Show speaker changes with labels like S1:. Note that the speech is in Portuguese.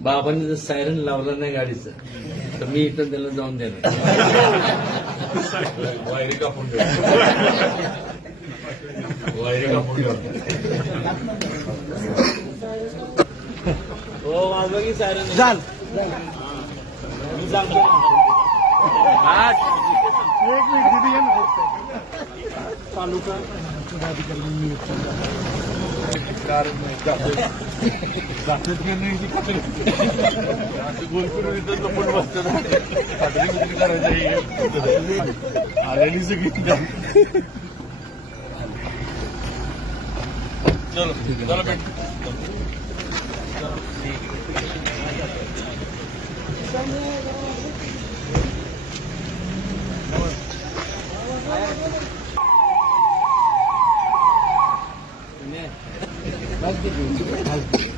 S1: बाबांनी जर सायरन लावला नाही गाडीचं तर मी इथं त्याला जाऊन देणार.
S2: वायरी कापून वायरी कापून ठेव.
S1: की सायरन
S3: चाल मी सांगतो एक मिनिट दिदी ये ना. फक्त. Taluka
S4: Karın Zaten ben neydi kapıyı? Gol kurulunda da bunu bastırdım. Kadri gidip karacayı. Alenize gittim.
S1: Chalo, chalo bhai. Thank you. すごいる。入ってる。